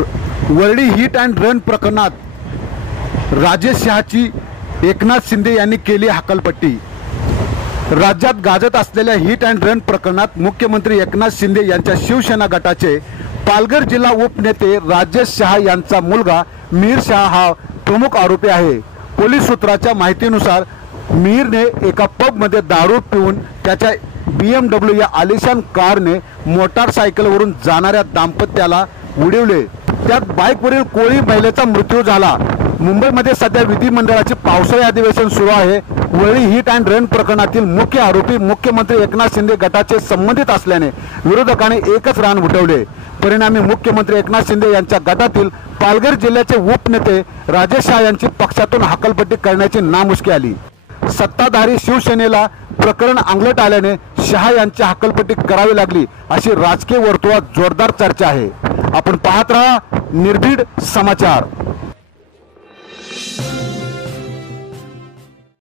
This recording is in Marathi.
वरळी हिट अँड रन प्रकरणात राजेश शहाची एकनाथ शिंदे यांनी केली हकालपट्टी। राज्यात गाजत असलेल्या हिट अँड रन प्रकरणात मुख्यमंत्री एकनाथ शिंदे यांच्या शिवसेना गटाचे पालघर जिल्हा उपनेते राजेश शहा यांचा मुलगा मिहिर शहा हा प्रमुख आरोपी आहे। पोलीस सूत्राच्या माहितीनुसार मिहिरने एका पबमध्ये दारू पिऊन त्याच्या BMW या आलिशान कारने मोटारसायकलवरून जाणाऱ्या दाम्पत्याला उडवले। त्यात बाईकवरील कोळी महिलेचा मृत्यू झाला। मुंबईमध्ये सध्या विधिमंडळाचे पावसाळी अधिवेशन सुरू आहे। वरळी हिट अँड रन प्रकरणातील मुख्य आरोपी मुख्यमंत्री एकनाथ शिंदे गटाचे संबंधित असल्याने विरोधकांनी एकच रान उठवले। परिणामी मुख्यमंत्री एकनाथ शिंदे यांच्या गटातील पालघर जिल्ह्याचे उपनेते राजेश शहा यांची पक्षातून हकालपट्टी करण्याची नामुष्की आली। सत्ताधारी शिवसेनेला प्रकरण अंगलट आल्याने शहा यांची हकालपट्टी करावी लागली अशी राजकीय वर्तुळात जोरदार चर्चा आहे। आपण पाहत रहा निर्भीड समाचार।